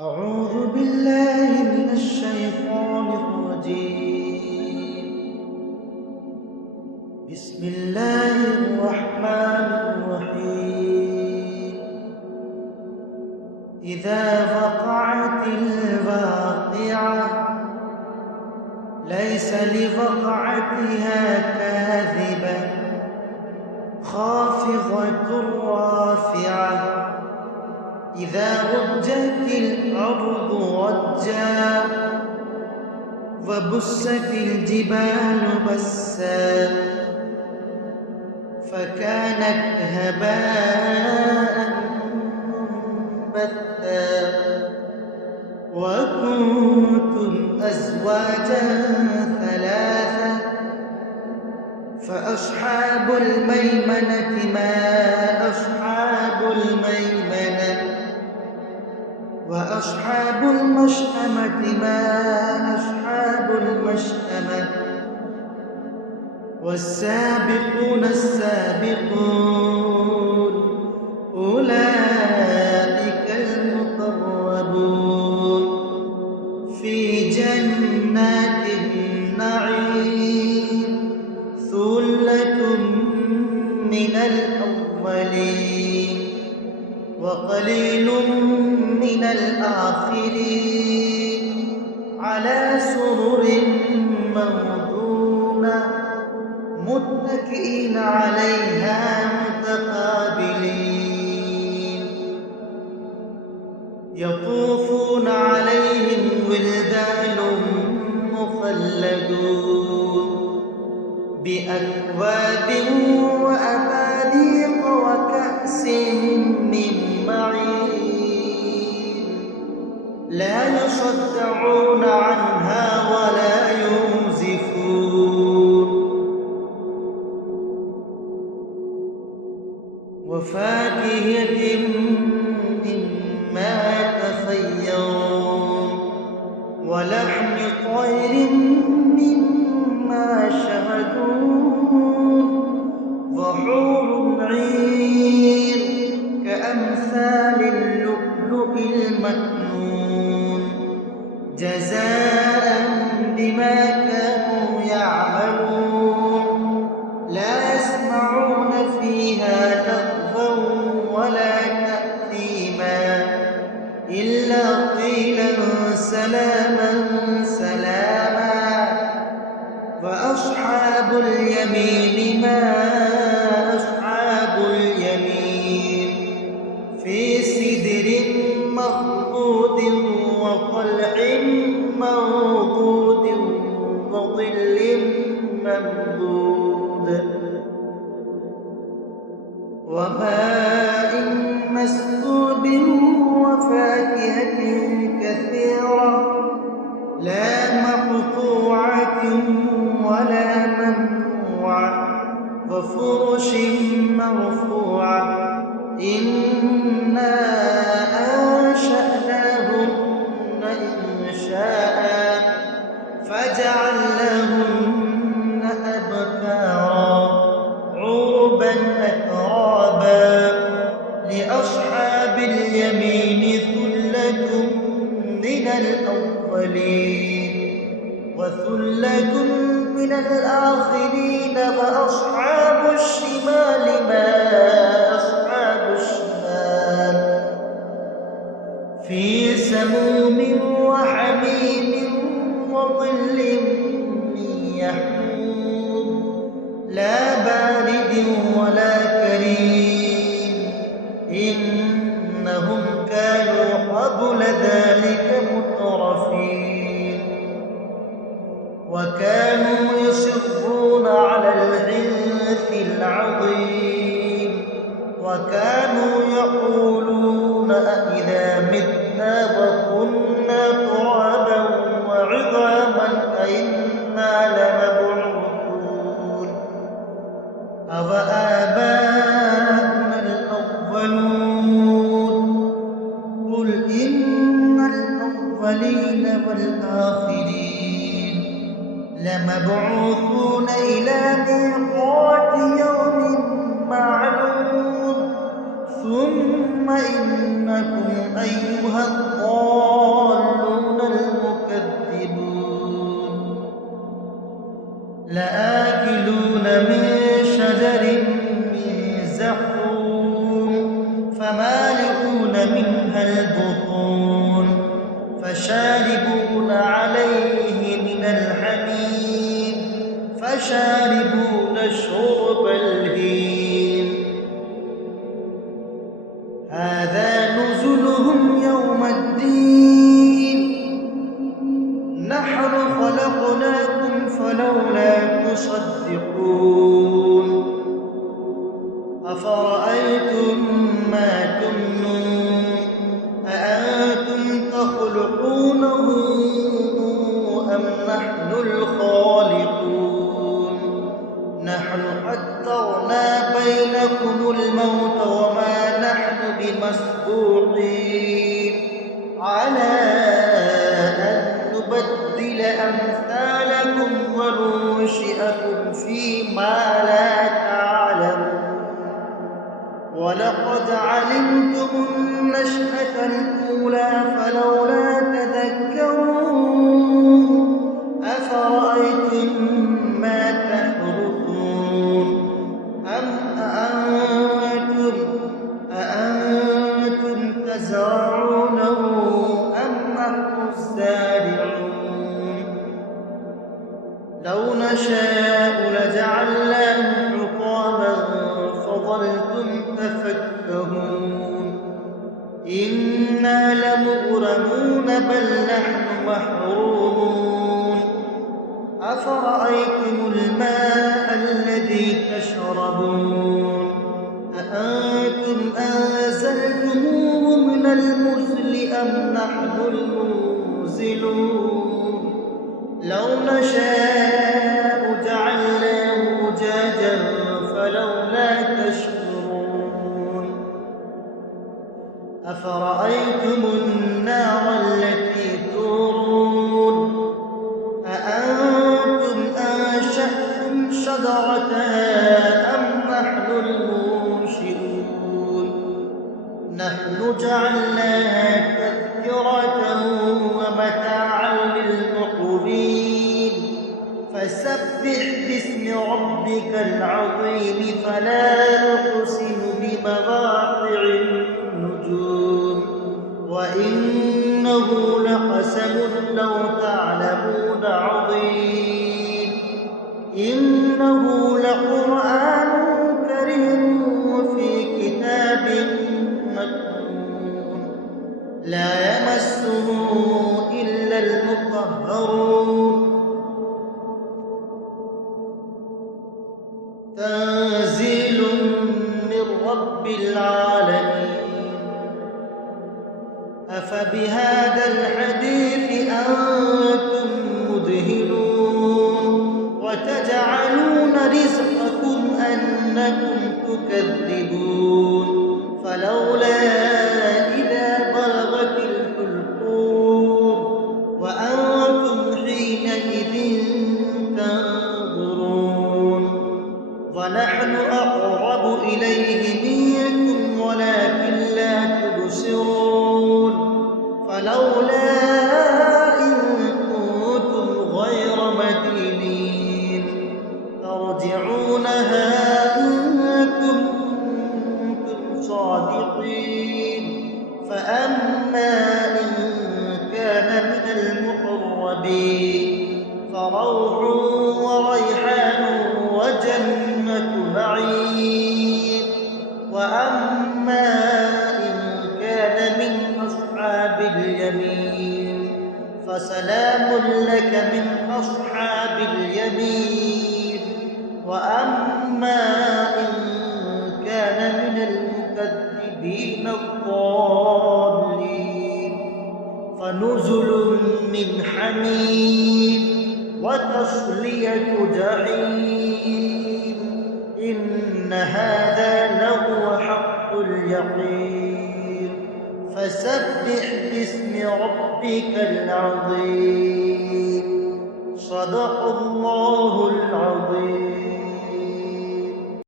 أعوذ بالله من الشيطان الرجيم. بسم الله الرحمن الرحيم. إذا وقعت الواقعة ليس لوقعتها كاذبة خافضة رافعة إذا رجت الأرض رجا وبست الجبال بسا فكانت هباء منبثا وكنتم أزواجا ثلاثة فأصحاب الميمنة ما أصحاب الميمنة وأصحاب المشأمة ما أصحاب المشأمة والسابقون السابقون أولئك المقربون في جنات النعيم ثلة من الأولين وقليل من الآخرين على سرر موضونة متكئين عليها متقابلين يطوفون عليهم ولدان مخلدون بأكواب وأباريق وكأس من معين لا يصدعون عنها ولا ينزفون وفاكهة مما يتخيرون ولحم طير مما شهدون وحور عين كأمثال اللؤلؤ المكنون جزاء بما كانوا يعملون لا يسمعون فيها لغوا ولا تأثيما إلا قيلا سلاما سلاما وأصحاب اليمين ما أصحاب اليمين في سدر مخضود وطلع منضود وظل ممدود وماء مسكوب وفاكهة كثيرة لا مقطوعة ولا ممنوعة وفرش مرفوعة إنا أنشأناهن إنشاء فجعلناهن أبكارا عربا أترابا لأصحاب اليمين ثلة من الأولين وثلة من الآخرين وأصحاب الشمال ما أصحاب الشمال في سموم وحميم وظل من يحموم لا بارد ولا كريم إنهم كانوا قبل ذلك مترفين وكانوا يصرون على الحنث العظيم وكانوا يقولون أإذا متنا وكنا ترابا وعظاما أإنا لمبعوثون أوآباؤنا الأولون قل إن الأولين والآخرين لمبعوثون إلى ميقات يوم معلوم ثم إنكم أيها الضالون منها البطون فشاربون عليه من الحميم فشاربون شرب الهيم هذا نزلهم يوم الدين نحن خلقناكم فلولا تصدقون أفرأيتم ما تمنون أأنتم تخلقونه أم نحن الخالقون نحن قدرنا بينكم الموت وما نحن بمسبوقين على أن نبدل أمثالكم وننشئكم فيما لا تعلمون ولقد علمتم النشأة الأولى فلولا تذكرون أفرأيتم ما تحرثون أأنتم تزرعونه أم نحن الزارعون لو نشاء لجعلناه حطاما فظلتم تفكهون إنا لمغرمون بل نحن محرومون أفرأيتم الماء الذي تشربون أأنتم أنزلتموه من المزن أم نحن المنزلون لو نشاء جعلناه أجاجا فلولا تشكرون أفرأيتم النار التي تورون أأنتم أنشأتم شجرتها أم نحن المنشئون نحن جعلناها تذكرة ومتاعا للمقوين فسبح باسم ربك العظيم فلا أقسم بمواقع النجوم وإنه لقسم لو تعلمون عظيم إنه لقرآن كريم في كتاب مكنون لا يمسه إلا المطهرون تنزيل من رب العالمين أفبهذا الحديث أنتم مدهنون وتجعلون رزقكم أنكم تكذبون فلولا إذا بلغت الحلقوم وأنتم حينئذ تنظرون ونحن أقرب إليه منكم ولكن لا تبصرون فلولا إن كنتم غير مدينين ترجعونها إن كنتم صادقين فأما إن كان من المقربين فروح وريحان وجنة نعيم وأما إن كان من أصحاب اليمين فسلام لك من أصحاب اليمين وأما إن كان من المكذبين الضالين فنزل من حميم وتصلية جحيم إن هذا لهو حق اليقين فسبح باسم ربك العظيم صدق الله العظيم.